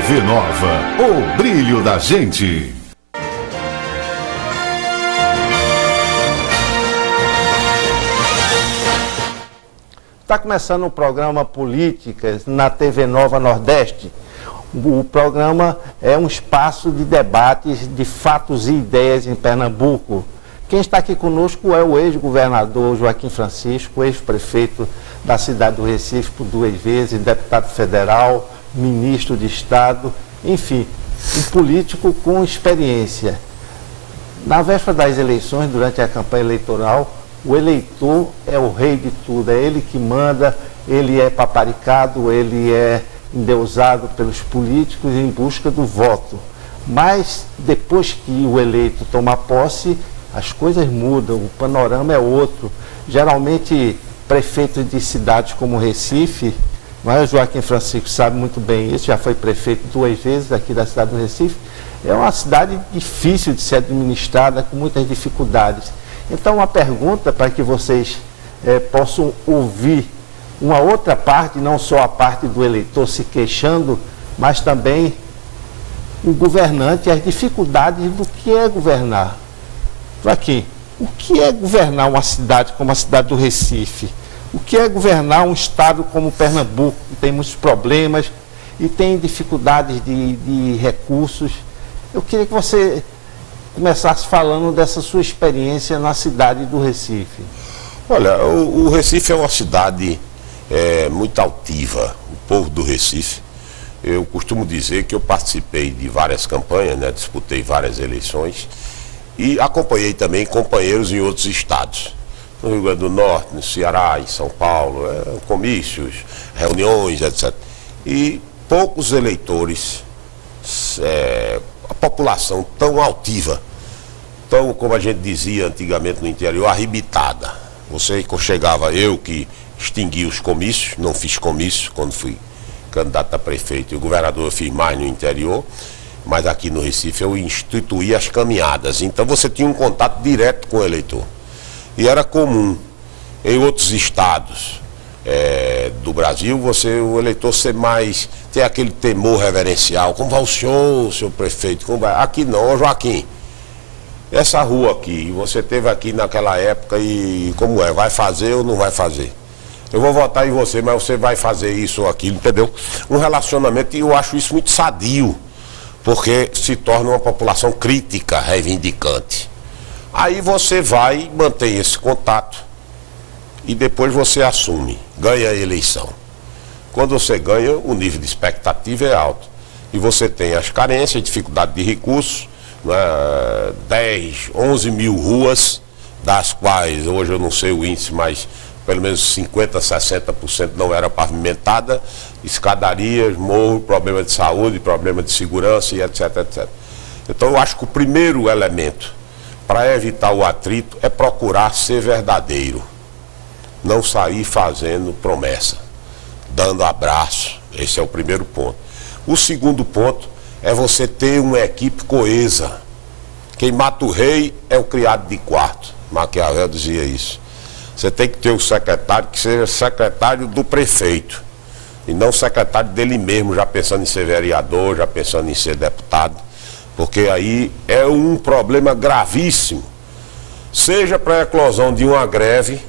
TV Nova, o brilho da gente. Está começando o programa Políticas na TV Nova Nordeste. O programa é um espaço de debates de fatos e ideias em Pernambuco. Quem está aqui conosco é o ex-governador Joaquim Francisco, ex-prefeito da cidade do Recife por 2 vezes, deputado federal, ministro de Estado, enfim, um político com experiência. Na véspera das eleições, durante a campanha eleitoral, o eleitor é o rei de tudo, é ele que manda, ele é paparicado, ele é endeusado pelos políticos em busca do voto. Mas depois que o eleito toma posse, as coisas mudam, o panorama é outro. Geralmente, prefeitos de cidades como Recife, mas o Joaquim Francisco sabe muito bem isso, já foi prefeito 2 vezes aqui da cidade do Recife, é uma cidade difícil de ser administrada, com muitas dificuldades. Então, uma pergunta para que vocês possam ouvir uma outra parte, não só a parte do eleitor se queixando, mas também o governante e as dificuldades do que é governar. Joaquim, o que é governar uma cidade como a cidade do Recife? O que é governar um estado como Pernambuco, que tem muitos problemas e tem dificuldades de recursos? Eu queria que você começasse falando dessa sua experiência na cidade do Recife. Olha, o Recife é uma cidade muito altiva, o povo do Recife. Eu costumo dizer que eu participei de várias campanhas, né, disputei várias eleições e acompanhei também companheiros em outros estados. No Rio Grande do Norte, no Ceará, em São Paulo, comícios, reuniões, etc. E poucos eleitores, a população tão altiva, tão, como a gente dizia antigamente no interior, arrebitada. Você chegava, eu que extingui os comícios, não fiz comícios quando fui candidato a prefeito, e o governador eu fiz mais no interior, mas aqui no Recife eu instituí as caminhadas. Então você tinha um contato direto com o eleitor. E era comum em outros estados do Brasil, o eleitor ser mais, ter aquele temor reverencial. Como vai o senhor, seu prefeito? Como vai? Aqui não, Joaquim. Essa rua aqui, você teve aqui naquela época e como é? Vai fazer ou não vai fazer? Eu vou votar em você, mas você vai fazer isso ou aquilo, entendeu? Um relacionamento, e eu acho isso muito sadio, porque se torna uma população crítica, reivindicante. Aí você vai, mantém esse contato e depois você assume, ganha a eleição. Quando você ganha, o nível de expectativa é alto. E você tem as carências, dificuldade de recursos, 10, 11 mil ruas, das quais hoje eu não sei o índice, mas pelo menos 50%, 60% não era pavimentada, escadarias, morro, problema de saúde, problema de segurança e etc, etc. Então eu acho que o primeiro elemento para evitar o atrito é procurar ser verdadeiro, não sair fazendo promessa, dando abraço. Esse é o primeiro ponto. O segundo ponto é você ter uma equipe coesa. Quem mata o rei é o criado de quarto. Maquiavel dizia isso. Você tem que ter o secretário que seja secretário do prefeito e não secretário dele mesmo, já pensando em ser vereador, já pensando em ser deputado, porque aí é um problema gravíssimo. Seja para a eclosão de uma greve,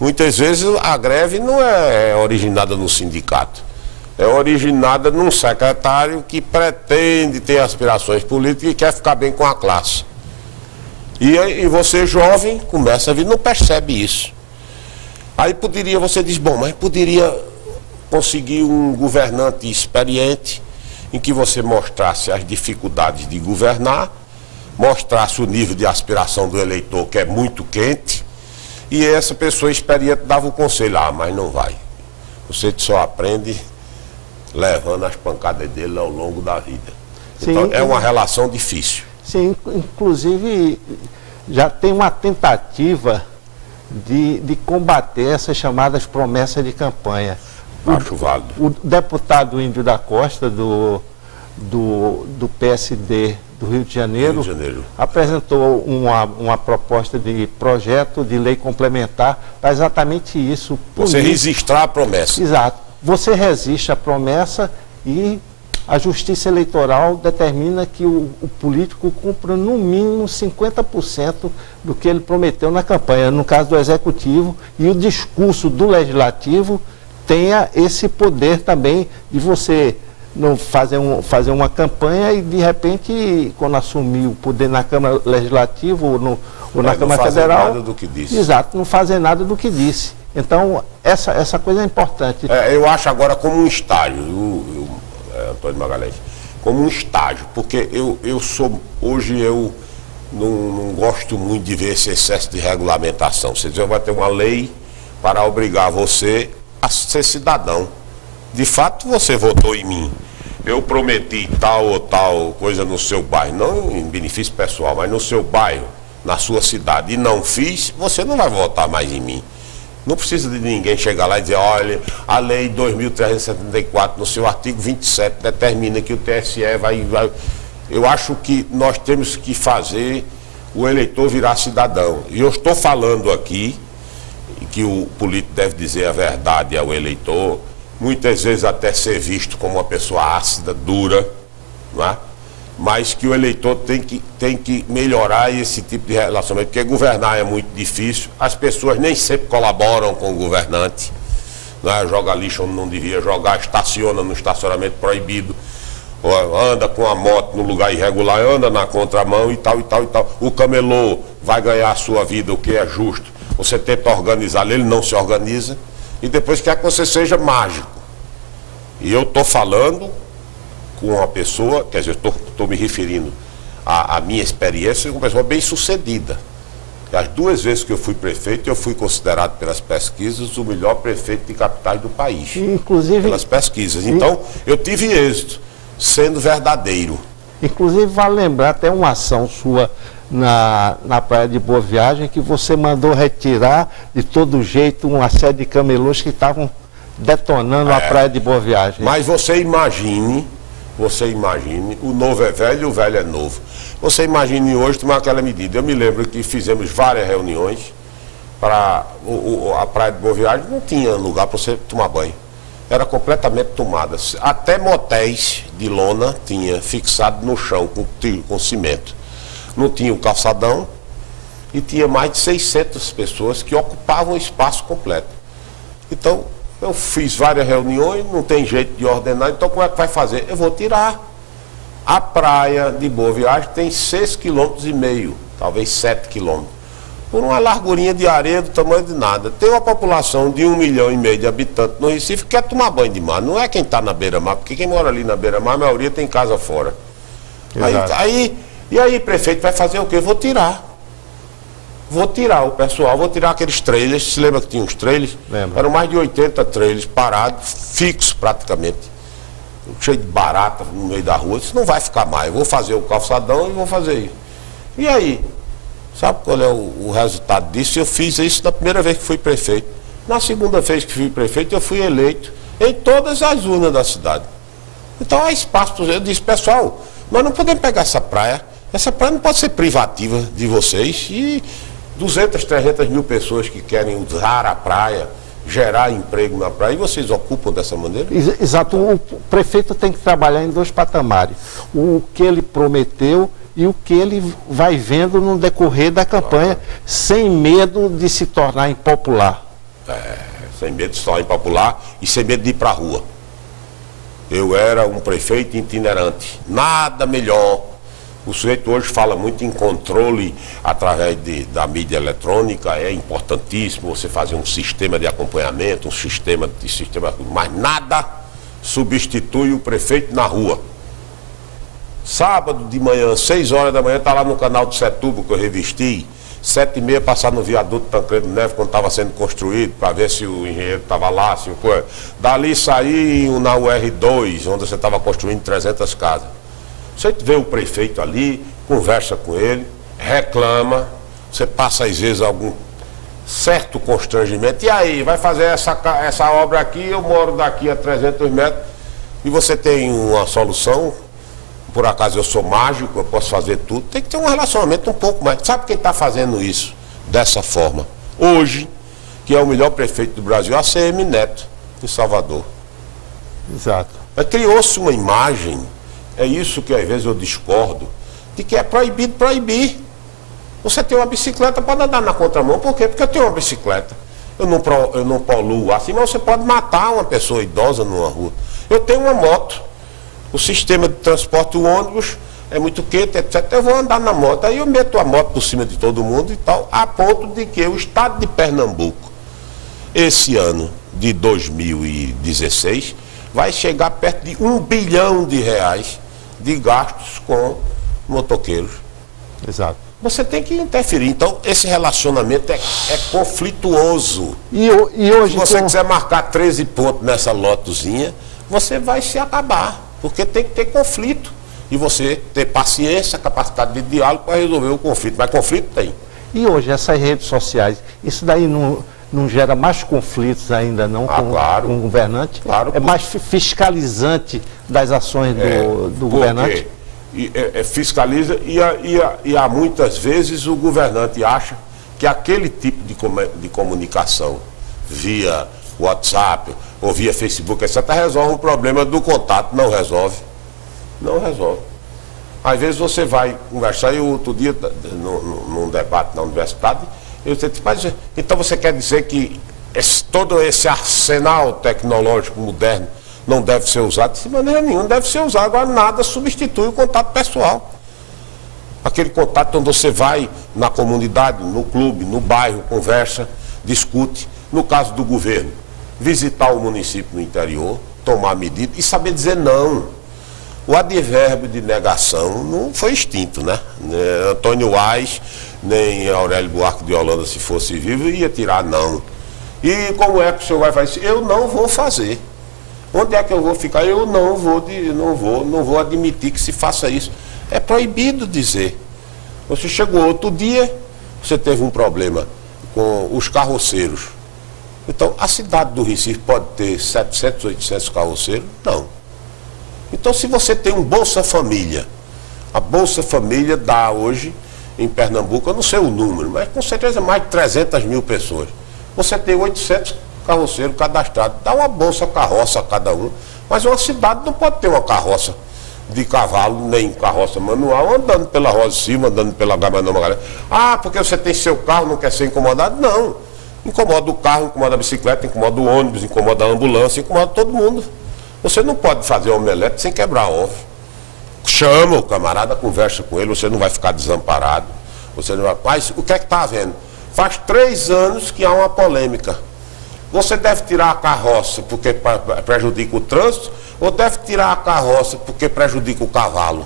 muitas vezes a greve não é originada no sindicato, é originada num secretário que pretende ter aspirações políticas e quer ficar bem com a classe. E você jovem começa a vir, não percebe isso. Aí você diz, bom, mas poderia conseguir um governante experiente em que você mostrasse as dificuldades de governar, mostrasse o nível de aspiração do eleitor, que é muito quente, e essa pessoa experiente dava o conselho, mas não vai. Você só aprende levando as pancadas dele ao longo da vida. Sim, então é uma relação difícil. Sim, inclusive já tem uma tentativa de combater essas chamadas promessas de campanha. Acho válido. O deputado Índio da Costa, do PSD do Rio de Janeiro, apresentou uma proposta de projeto de lei complementar para exatamente isso. Você registrar a promessa. Exato. Você resiste à promessa e A Justiça Eleitoral determina que o político cumpra no mínimo 50% do que ele prometeu na campanha, no caso do Executivo, e o discurso do Legislativo tenha esse poder também de você não fazer uma campanha e, de repente, quando assumir o poder na Câmara Legislativa ou na Câmara Federal... Não fazer nada do que disse. Exato, não fazer nada do que disse. Então, essa coisa é importante. Eu acho agora como um estágio, Antônio Magalhães, como um estágio, porque hoje eu não gosto muito de ver esse excesso de regulamentação. Você diz, vai ter uma lei para obrigar você a ser cidadão. De fato, você votou em mim. Eu prometi tal ou tal coisa no seu bairro, não em benefício pessoal, mas no seu bairro, na sua cidade, e não fiz, você não vai votar mais em mim. Não precisa de ninguém chegar lá e dizer, olha, a lei 2.374, no seu artigo 27, determina que o TSE vai... Eu acho que nós temos que fazer o eleitor virar cidadão. E eu estou falando aqui, que o político deve dizer a verdade ao eleitor, muitas vezes até ser visto como uma pessoa ácida, dura, não é? Mas que o eleitor tem que melhorar esse tipo de relacionamento, porque governar é muito difícil, as pessoas nem sempre colaboram com o governante, não é? Joga lixo onde não devia jogar, estaciona no estacionamento proibido, anda com a moto no lugar irregular, anda na contramão e tal, e tal, e tal. O camelô vai ganhar a sua vida, o que é justo. Você tenta organizar, ele não se organiza, e depois quer que você seja mágico. E eu estou falando com uma pessoa, quer dizer, estou me referindo à minha experiência, uma pessoa bem sucedida. As 2 vezes que eu fui prefeito, eu fui considerado pelas pesquisas o melhor prefeito de capitais do país. Inclusive... Pelas pesquisas. Então, eu tive êxito, sendo verdadeiro. Inclusive, vale lembrar até uma ação sua na Praia de Boa Viagem, que você mandou retirar de todo jeito uma série de camelôs que estavam detonando a Praia de Boa Viagem. Mas você imagine, o novo é velho e o velho é novo. Você imagine hoje tomar aquela medida. Eu me lembro que fizemos várias reuniões para a Praia de Boa Viagem, não tinha lugar para você tomar banho. Era completamente tomada. Até motéis de lona tinha fixado no chão com cimento. Não tinha o calçadão e tinha mais de 600 pessoas que ocupavam o espaço completo. Então, eu fiz várias reuniões, não tem jeito de ordenar, então como é que vai fazer? Eu vou tirar. A praia de Boa Viagem tem 6,5 km, talvez 7 km, por uma largurinha de areia do tamanho de nada. Tem uma população de 1,5 milhão de habitantes no Recife que quer tomar banho de mar. Não é quem está na beira-mar, porque quem mora ali na beira-mar, a maioria tem casa fora. E aí, prefeito, vai fazer o quê? Vou tirar o pessoal, vou tirar aqueles trailers. Se lembra que tinha uns trailers? Lembro. Eram mais de 80 trailers parados, fixos praticamente, cheio de barata no meio da rua. Isso não vai ficar mais. Eu vou fazer o calçadão e vou fazer isso. E aí? Sabe qual é o resultado disso? Eu fiz isso na primeira vez que fui prefeito. Na segunda vez que fui prefeito, eu fui eleito em todas as urnas da cidade. Então há espaço para... Eu disse, pessoal, nós não podemos pegar essa praia não pode ser privativa de vocês. E 200, 300 mil pessoas que querem usar a praia, gerar emprego na praia, e vocês ocupam dessa maneira? Exato. O prefeito tem que trabalhar em 2 patamares. O que ele prometeu e o que ele vai vendo no decorrer da campanha, sem medo de se tornar impopular. Sem medo de se tornar impopular e sem medo de ir para a rua. Eu era um prefeito itinerante. Nada melhor. O sujeito hoje fala muito em controle através da mídia eletrônica. É importantíssimo você fazer um sistema de acompanhamento, mas nada substitui o prefeito na rua. Sábado de manhã, 6 horas da manhã, está lá no canal do Setúbal que eu revesti. 7h30 passar no viaduto Tancredo Neves quando estava sendo construído, para ver se o engenheiro estava lá, se foi. Dali sair na UR2, onde você estava construindo 300 casas. Você vê o prefeito ali, conversa com ele, reclama, você passa às vezes algum certo constrangimento. E aí, vai fazer essa obra aqui, eu moro daqui a 300 metros, e você tem uma solução. Por acaso eu sou mágico, eu posso fazer tudo. Tem que ter um relacionamento um pouco mais. Sabe quem está fazendo isso dessa forma? Hoje, que é o melhor prefeito do Brasil, ACM Neto, em Salvador. Exato. Criou-se uma imagem, é isso que às vezes eu discordo, de que é proibido proibir. Você tem uma bicicleta, pode andar na contramão, por quê? Porque eu tenho uma bicicleta. Eu não poluo assim, mas você pode matar uma pessoa idosa numa rua. Eu tenho uma moto. O sistema de transporte, o ônibus, é muito quente, etc. Eu vou andar na moto. Aí eu meto a moto por cima de todo mundo e tal, a ponto de que o estado de Pernambuco, esse ano de 2016, vai chegar perto de R$1 bilhão de gastos com motoqueiros. Exato. Você tem que interferir. Então, esse relacionamento é conflituoso. E hoje, se você quiser marcar 13 pontos nessa lotozinha, você vai se acabar. Porque tem que ter conflito. E você ter paciência, capacidade de diálogo para resolver o conflito. Mas conflito tem. E hoje, essas redes sociais, isso daí não gera mais conflitos ainda não claro, com o governante? Claro. É mais fiscalizante das ações do governante? Fiscaliza e há muitas vezes o governante acha que aquele tipo de comunicação via WhatsApp ou via Facebook, etc., resolve o problema do contato. Não resolve. Não resolve. Às vezes você vai conversar, e outro dia, num debate na universidade, eu disse, mas então você quer dizer que todo esse arsenal tecnológico moderno não deve ser usado? De maneira nenhuma deve ser usado. Agora nada substitui o contato pessoal. Aquele contato onde você vai na comunidade, no clube, no bairro, conversa, discute. No caso do governo, visitar o município no interior, tomar medida e saber dizer não. O advérbio de negação não foi extinto, né? Antônio Wais, nem Aurélio Buarque de Holanda, se fosse vivo, ia tirar não. E como é que o senhor vai fazer isso? Eu não vou fazer. Onde é que eu vou ficar? Eu não vou admitir que se faça isso. É proibido dizer. Você chegou outro dia, você teve um problema com os carroceiros. Então, a cidade do Recife pode ter 700, 800 carroceiros? Não. Então, se você tem um Bolsa Família, a Bolsa Família dá hoje, em Pernambuco, eu não sei o número, mas com certeza mais de 300 mil pessoas. Você tem 800 carroceiros cadastrados, dá uma bolsa carroça a cada um, mas uma cidade não pode ter uma carroça de cavalo, nem carroça manual, andando pela Rosa Silva, andando pela Gabriel Magalhães. Ah, porque você tem seu carro, não quer ser incomodado? Não. Incomoda o carro, incomoda a bicicleta, incomoda o ônibus, incomoda a ambulância, incomoda todo mundo. Você não pode fazer omelete sem quebrar ovo. Chama o camarada, conversa com ele, você não vai ficar desamparado. Você não vai... Mas o que é que está havendo? Faz 3 anos que há uma polêmica. Você deve tirar a carroça porque prejudica o trânsito, ou deve tirar a carroça porque prejudica o cavalo?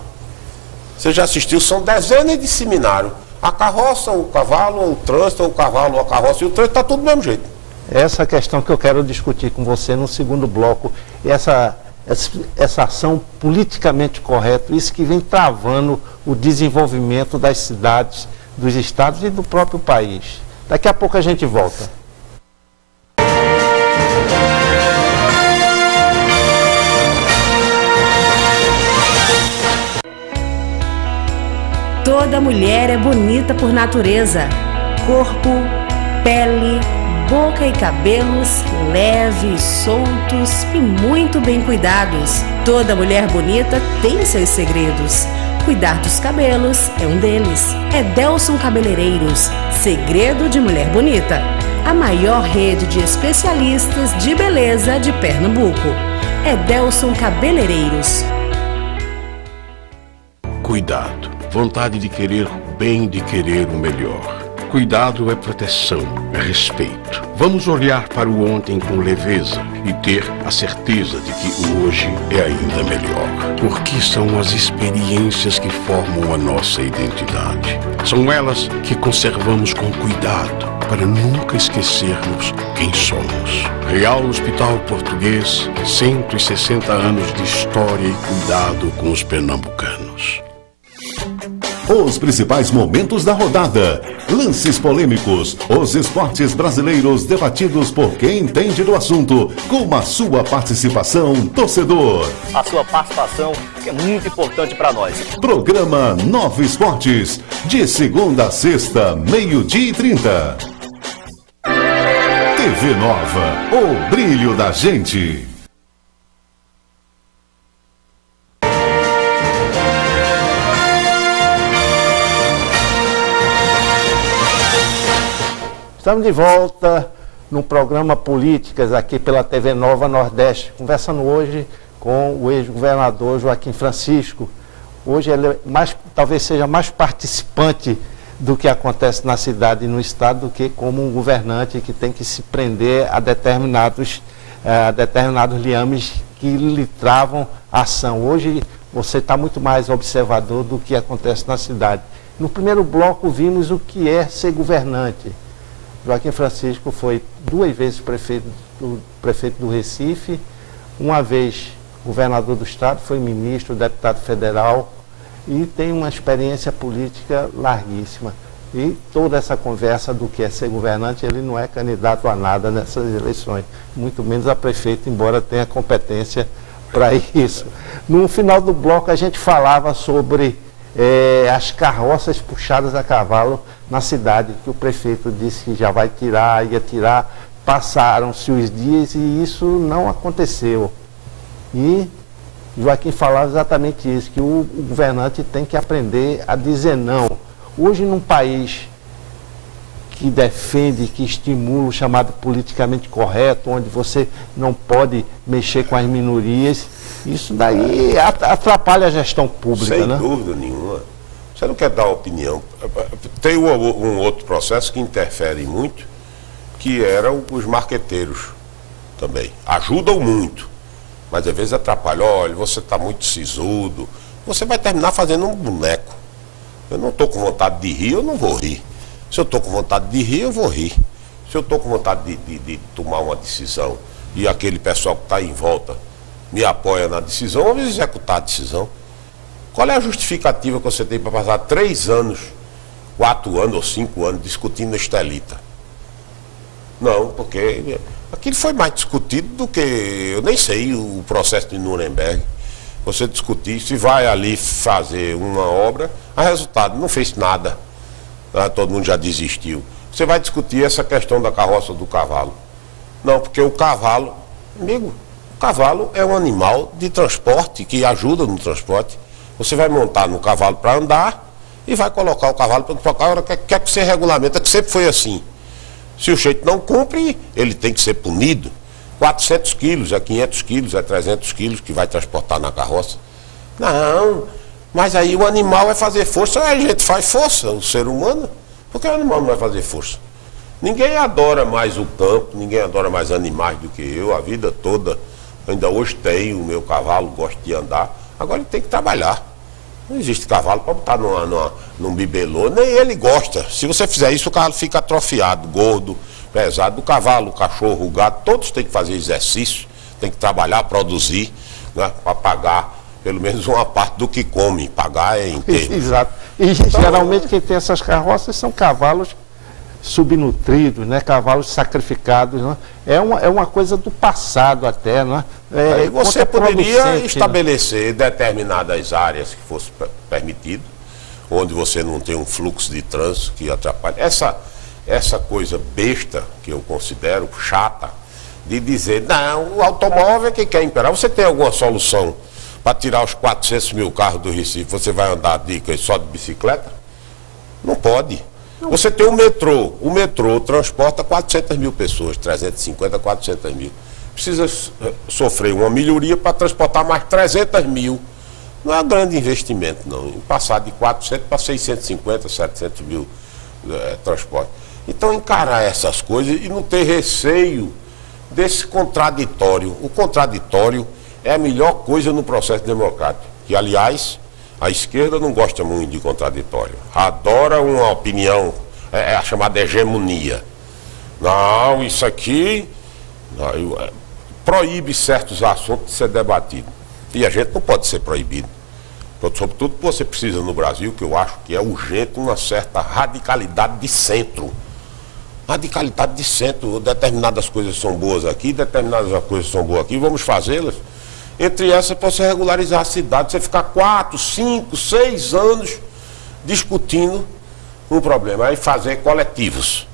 Você já assistiu, são dezenas de seminários. A carroça, o cavalo, o trânsito, o cavalo, a carroça e o trânsito, está tudo do mesmo jeito. Essa questão que eu quero discutir com você no segundo bloco, essa ação politicamente correta, isso que vem travando o desenvolvimento das cidades, dos estados e do próprio país. Daqui a pouco a gente volta. Toda mulher é bonita por natureza. Corpo, pele, boca e cabelos leves, soltos e muito bem cuidados. Toda mulher bonita tem seus segredos. Cuidar dos cabelos é um deles. É Delson Cabeleireiros, segredo de mulher bonita. A maior rede de especialistas de beleza de Pernambuco. É Delson Cabeleireiros. Cuidado, vontade de querer o bem, de querer o melhor. Cuidado é proteção, é respeito. Vamos olhar para o ontem com leveza e ter a certeza de que o hoje é ainda melhor. Porque são as experiências que formam a nossa identidade. São elas que conservamos com cuidado para nunca esquecermos quem somos. Real Hospital Português, 160 anos de história e cuidado com os pernambucanos. Os principais momentos da rodada, lances polêmicos, os esportes brasileiros debatidos por quem entende do assunto, com a sua participação, torcedor. A sua participação é muito importante para nós. Programa Nova Esportes, de segunda a sexta, 12h30. TV Nova, o brilho da gente. Estamos de volta no programa Políticas aqui pela TV Nova Nordeste, conversando hoje com o ex-governador Joaquim Francisco. Hoje ele talvez seja mais participante do que acontece na cidade e no estado do que como um governante que tem que se prender a determinados liames que lhe travam a ação. Hoje você está muito mais observador do que acontece na cidade. No primeiro bloco vimos o que é ser governante. Joaquim Francisco foi 2 vezes prefeito do Recife, uma vez governador do estado, foi ministro, deputado federal e tem uma experiência política larguíssima. E toda essa conversa do que é ser governante, ele não é candidato a nada nessas eleições, muito menos a prefeito, embora tenha competência para isso. No final do bloco a gente falava sobre as carroças puxadas a cavalo na cidade, que o prefeito disse que já vai tirar, ia tirar, passaram-se os dias e isso não aconteceu. E Joaquim falava exatamente isso, que o governante tem que aprender a dizer não. Hoje, num país que defende, que estimula o chamado politicamente correto, onde você não pode mexer com as minorias, isso daí atrapalha a gestão pública, Sem né? dúvida nenhuma. Você não quer dar opinião. Tem um outro processo que interfere muito, que eram os marqueteiros também. Ajudam muito, mas às vezes atrapalham. Olha, você está muito sisudo, você vai terminar fazendo um boneco. Eu não estou com vontade de rir, eu não vou rir. Se eu estou com vontade de rir, eu vou rir. Se eu estou com vontade de tomar uma decisão e aquele pessoal que está em volta me apoia na decisão, eu vou executar a decisão. Qual é a justificativa que você tem para passar 3 anos, 4 anos ou 5 anos discutindo a Estelita? Não, porque aquilo foi mais discutido do que, eu nem sei, o processo de Nuremberg. Você discutir, se vai ali fazer uma obra, a resultado, não fez nada. Todo mundo já desistiu. Você vai discutir essa questão da carroça do cavalo. Não, porque o cavalo, amigo, o cavalo é um animal de transporte que ajuda no transporte. Você vai montar no cavalo para andar e vai colocar o cavalo para trocar. Agora, quer que você regulamenta, que sempre foi assim. Se o jeito não cumpre, ele tem que ser punido. 400 quilos, é 500 quilos, é 300 quilos que vai transportar na carroça. Não, mas aí o animal vai fazer força, a gente faz força, o ser humano. Por que o animal não vai fazer força? Ninguém adora mais o campo, ninguém adora mais animais do que eu, a vida toda. Ainda hoje tenho o meu cavalo, gosto de andar. Agora ele tem que trabalhar. Não existe cavalo para botar num bibelô, nem ele gosta. Se você fizer isso, o cavalo fica atrofiado, gordo, pesado. O cavalo, o cachorro, o gato, todos têm que fazer exercício, têm que trabalhar, produzir, né, para pagar pelo menos uma parte do que come. Pagar é inteiro. Exato. E então, geralmente quem tem essas carroças são cavalos subnutridos, né? Cavalos sacrificados, né? É uma coisa do passado até, né? Aí você poderia estabelecer determinadas áreas que fosse permitido, onde você não tem um fluxo de trânsito que atrapalhe. Essa coisa besta, que eu considero chata, de dizer, não, o automóvel é que quer imperar. Você tem alguma solução para tirar os 400 mil carros do Recife? Você vai andar só de bicicleta? Não pode. Você tem o metrô transporta 400 mil pessoas, 350, 400 mil. Precisa sofrer uma melhoria para transportar mais 300 mil. Não é um grande investimento, não. Em passar de 400 para 650, 700 mil transportes. Então, encarar essas coisas e não ter receio desse contraditório. O contraditório é a melhor coisa no processo democrático. Que, aliás, a esquerda não gosta muito de contraditório. Adora uma opinião, é a chamada hegemonia. Não, isso aqui proíbe certos assuntos de ser debatido. E a gente não pode ser proibido. Sobretudo que você precisa no Brasil, que eu acho que é urgente, uma certa radicalidade de centro. Radicalidade de centro. Determinadas coisas são boas aqui, determinadas coisas são boas aqui, vamos fazê-las. Entre essas, para você regularizar a cidade, você ficar 4, 5, 6 anos discutindo um problema. Aí fazer coletivos.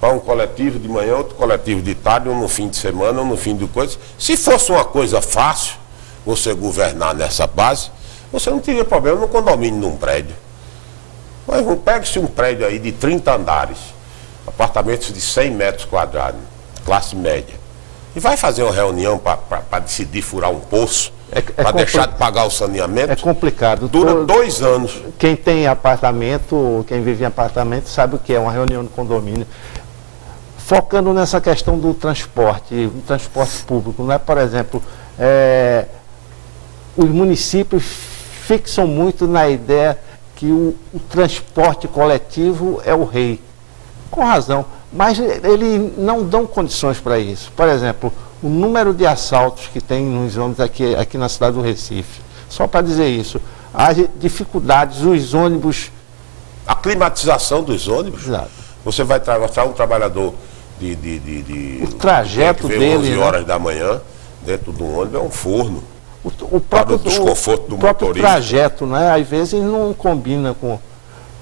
Um coletivo de manhã, outro coletivo de tarde, um no fim de semana, um no fim de coisa. Se fosse uma coisa fácil, você governar nessa base, você não teria problema no condomínio de um prédio. Mas pegue-se um prédio aí de 30 andares. apartamentos de 100 metros quadrados, classe média. E vai fazer uma reunião para decidir furar um poço, para deixar de pagar o saneamento? É complicado. Dura 2 anos. Quem tem apartamento, quem vive em apartamento, sabe o que é uma reunião de condomínio. Focando nessa questão do transporte, o transporte público, não é? Por exemplo, os municípios fixam muito na ideia que o transporte coletivo é o rei. Com razão, mas eles não dão condições para isso. Por exemplo, o número de assaltos que tem nos ônibus aqui na cidade do Recife. Só para dizer isso, as dificuldades, os ônibus... A climatização dos ônibus? Exato. Você vai trabalhar um trabalhador o trajeto dele, 11 horas da manhã, dentro do ônibus, é um forno. O próprio desconforto do próprio motorista. Trajeto, né? Às vezes não combina com...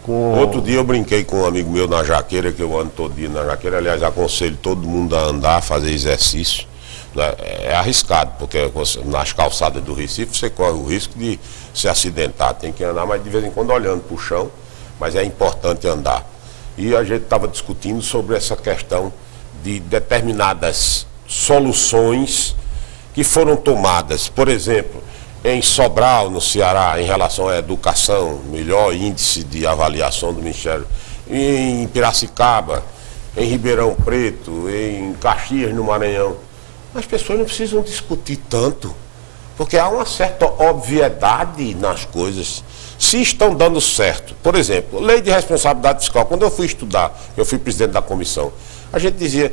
Outro dia eu brinquei com um amigo meu na Jaqueira, que eu ando todo dia na Jaqueira. Aliás, aconselho todo mundo a andar, a fazer exercício. É arriscado, porque nas calçadas do Recife você corre o risco de se acidentar. Tem que andar, mas de vez em quando olhando para o chão, mas é importante andar. E a gente estava discutindo sobre essa questão de determinadas soluções que foram tomadas. Por exemplo, em Sobral, no Ceará, em relação à educação, melhor índice de avaliação do Ministério, em Piracicaba, em Ribeirão Preto, em Caxias, no Maranhão. As pessoas não precisam discutir tanto, porque há uma certa obviedade nas coisas. Se estão dando certo, por exemplo, lei de responsabilidade fiscal, quando eu fui estudar, eu fui presidente da comissão, a gente dizia,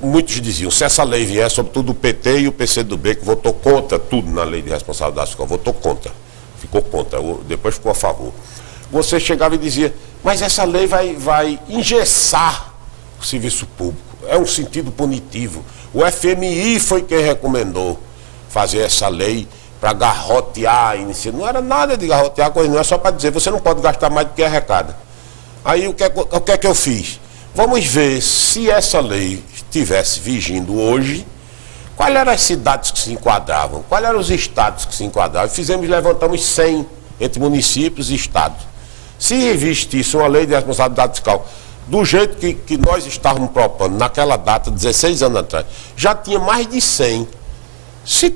muitos diziam, se essa lei vier, sobretudo o PT e o PCdoB, que votou contra tudo na lei de responsabilidade fiscal, votou contra, ficou contra, depois ficou a favor. Você chegava e dizia, mas essa lei vai engessar o serviço público, é um sentido punitivo. O FMI foi quem recomendou fazer essa lei para garrotear a iniciativa. Não era nada de garrotear a coisa, não é só para dizer, você não pode gastar mais do que arrecada. Aí o que é que eu fiz? Vamos ver se essa lei estivesse vigindo hoje, quais eram as cidades que se enquadravam, quais eram os estados que se enquadravam. Levantamos 100 entre municípios e estados. Se existisse uma lei de responsabilidade fiscal do jeito que nós estávamos propondo naquela data, 16 anos atrás, já tinha mais de 100. Se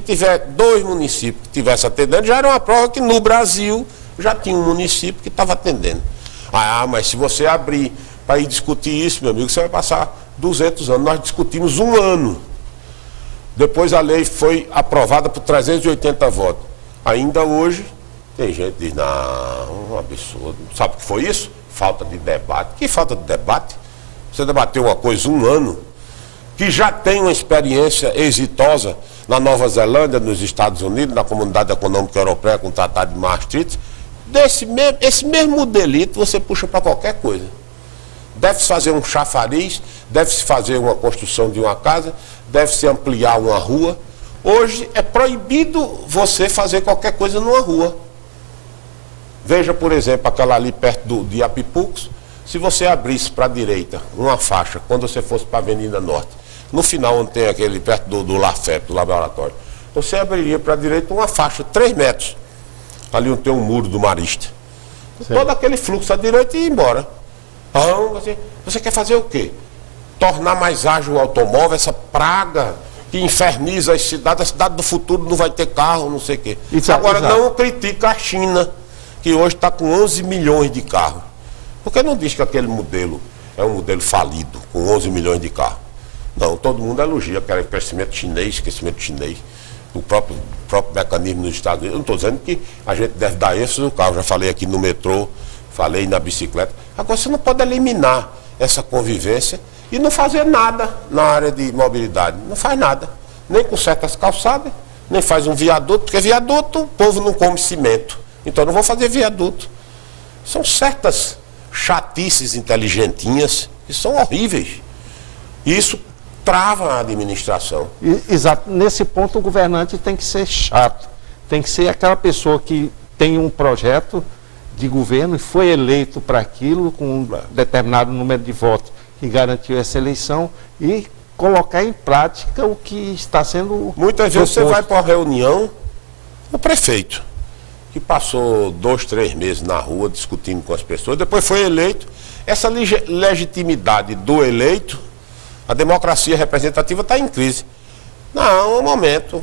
tiver 2 municípios que estivessem atendendo, já era uma prova que no Brasil já tinha um município que estava atendendo. Mas se você abrir para ir discutir isso, meu amigo, você vai passar 200 anos. Nós discutimos 1 ano. Depois a lei foi aprovada por 380 votos. Ainda hoje, tem gente que diz, não, um absurdo. Sabe o que foi isso? Falta de debate. Que falta de debate? Você debateu uma coisa 1 ano, que já tem uma experiência exitosa na Nova Zelândia, nos Estados Unidos, na Comunidade Econômica Europeia, com o Tratado de Maastricht. Esse mesmo modelito você puxa para qualquer coisa. Deve-se fazer um chafariz, deve-se fazer uma construção de uma casa, deve-se ampliar uma rua. Hoje é proibido você fazer qualquer coisa numa rua. Veja, por exemplo, aquela ali perto de Apipucos. Se você abrisse para a direita uma faixa, quando você fosse para a Avenida Norte, no final onde tem aquele perto do LAFEP, do laboratório, você abriria para a direita uma faixa, 3 metros. Ali onde tem um muro do Marista. Todo aquele fluxo à direita e ir embora. Você quer fazer o quê? Tornar mais ágil o automóvel, essa praga que inferniza as cidades. A cidade do futuro não vai ter carro, não sei o quê. Agora, não critica a China, que hoje está com 11 milhões de carros. Por que não diz que aquele modelo é um modelo falido, com 11 milhões de carros? Não, todo mundo elogia aquele crescimento chinês. O próprio mecanismo nos Estados Unidos. Eu não estou dizendo que a gente deve dar ênfase no carro. Já falei aqui no metrô, falei na bicicleta. Agora, você não pode eliminar essa convivência e não fazer nada na área de mobilidade. Não faz nada. Nem com certas calçadas, nem faz um viaduto, porque viaduto o povo não come cimento. Então não vou fazer viaduto. São certas chatices inteligentinhas que são horríveis. Isso trava a administração. Exato. Nesse ponto o governante tem que ser chato. Tem que ser aquela pessoa que tem um projeto de governo e foi eleito para aquilo com um determinado número de votos que garantiu essa eleição e colocar em prática o que está sendo Muitas vezes você vai para uma reunião, o prefeito, que passou 2, 3 meses na rua discutindo com as pessoas, depois foi eleito. Essa legitimidade do eleito, a democracia representativa está em crise. Não, um momento.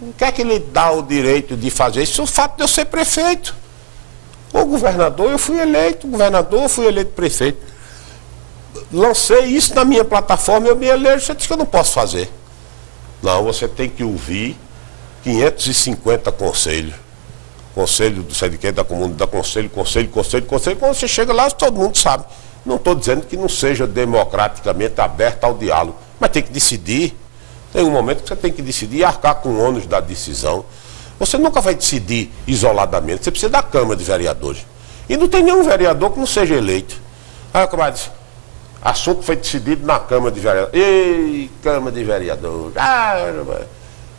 O que é que lhe dá o direito de fazer isso? O fato de eu ser prefeito. Ou governador, eu fui eleito governador, eu fui eleito prefeito. Lancei isso na minha plataforma, eu me elejo, você diz que eu não posso fazer. Não, você tem que ouvir 550 conselhos. Conselho do sindicato da comunidade, conselho. Quando você chega lá, todo mundo sabe. Não estou dizendo que não seja democraticamente aberto ao diálogo, mas tem que decidir. Tem um momento que você tem que decidir e arcar com o ônus da decisão. Você nunca vai decidir isoladamente, você precisa da Câmara de Vereadores. E não tem nenhum vereador que não seja eleito. Aí o camarada diz, assunto foi decidido na Câmara de Vereadores. Ei, Câmara de Vereadores.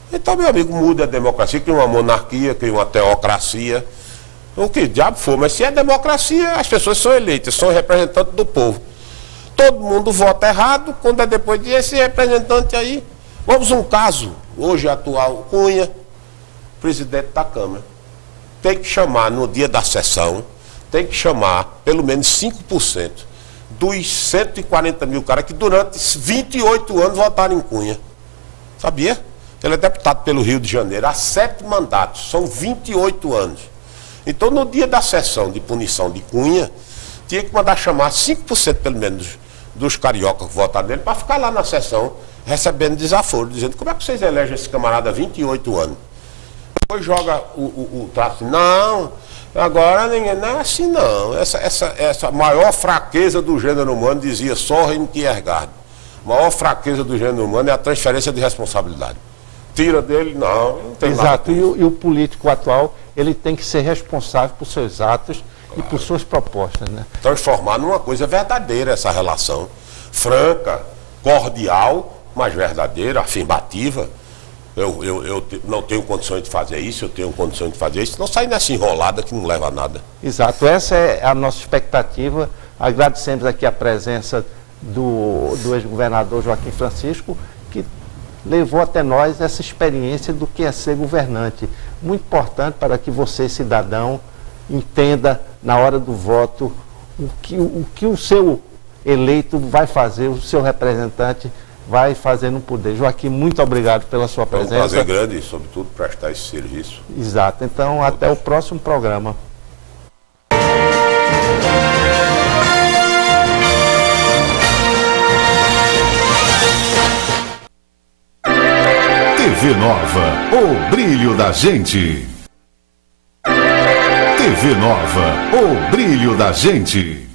Então, meu amigo, muda a democracia, cria uma monarquia, cria uma teocracia, o que diabo for. Mas se é democracia, as pessoas são eleitas, são representantes do povo. Todo mundo vota errado, quando é depois desse representante aí. Vamos um caso, hoje atual, Cunha, presidente da Câmara. Tem que chamar no dia da sessão, tem que chamar pelo menos 5% dos 140 mil caras que durante 28 anos votaram em Cunha. Sabia? Ele é deputado pelo Rio de Janeiro há 7 mandatos, são 28 anos. Então, no dia da sessão de punição de Cunha, tinha que mandar chamar 5% pelo menos dos cariocas que votaram nele para ficar lá na sessão recebendo desaforo, dizendo como é que vocês elegem esse camarada há 28 anos. Depois joga o traço, não, agora ninguém, não é assim não. Essa maior fraqueza do gênero humano, dizia Soren Kierkegaard, a maior fraqueza do gênero humano é a transferência de responsabilidade. Tira dele, não tem nada. Exato, e o político atual, ele tem que ser responsável por seus atos e por suas propostas, né? Transformar numa coisa verdadeira essa relação, franca, cordial, mas verdadeira, afirmativa. Eu não tenho condições de fazer isso, eu tenho condições de fazer isso, não sair nessa enrolada que não leva a nada. Exato, essa é a nossa expectativa. Agradecemos aqui a presença do ex-governador Joaquim Francisco, que levou até nós essa experiência do que é ser governante. Muito importante para que você, cidadão, entenda na hora do voto o que o seu eleito vai fazer, o seu representante vai fazer no poder. Joaquim, muito obrigado pela sua presença. É um prazer grande e, sobretudo, prestar esse serviço. Exato. Então, até o próximo programa. TV Nova, o brilho da gente. TV Nova, o brilho da gente.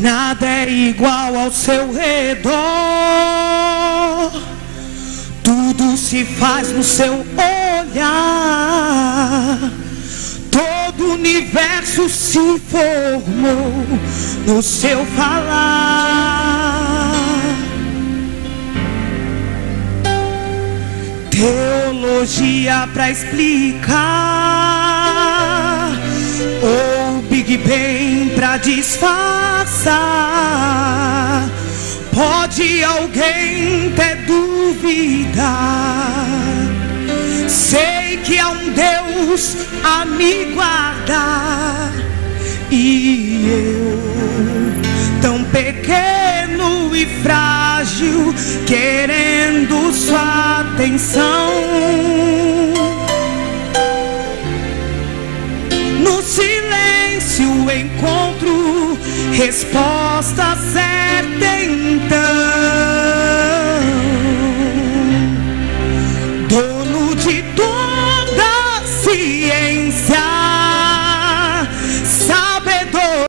Nada é igual ao seu redor, tudo se faz no seu olhar, todo o universo se formou no seu falar. Teologia pra explicar, ou Big Bang pra disfarçar. Pode alguém ter dúvida? Sei que há um Deus a me guardar, e eu, tão pequeno e frágil, querendo sua atenção. No silêncio encontro resposta certa então. de toda ciência.